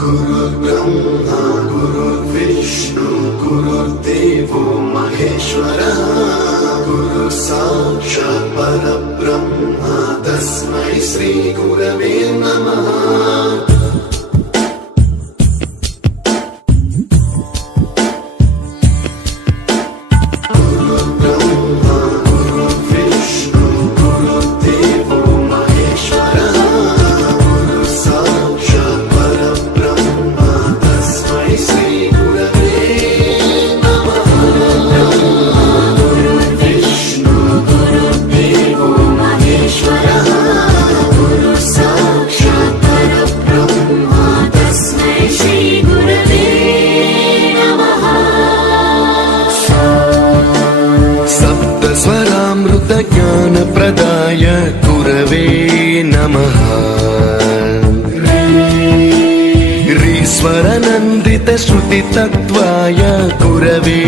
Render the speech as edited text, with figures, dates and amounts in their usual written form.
गुरुर्ब्रह्मा गुरुर्विष्णु गुरुर्देवो महेश्वरः गुरु साक्षात् परब्रह्म तस्मै श्री गुरवे नमः। ज्ञान प्रदाय गुरवे नमः। ईश्वर नन्दित श्रुति तत्त्वाय गुरवे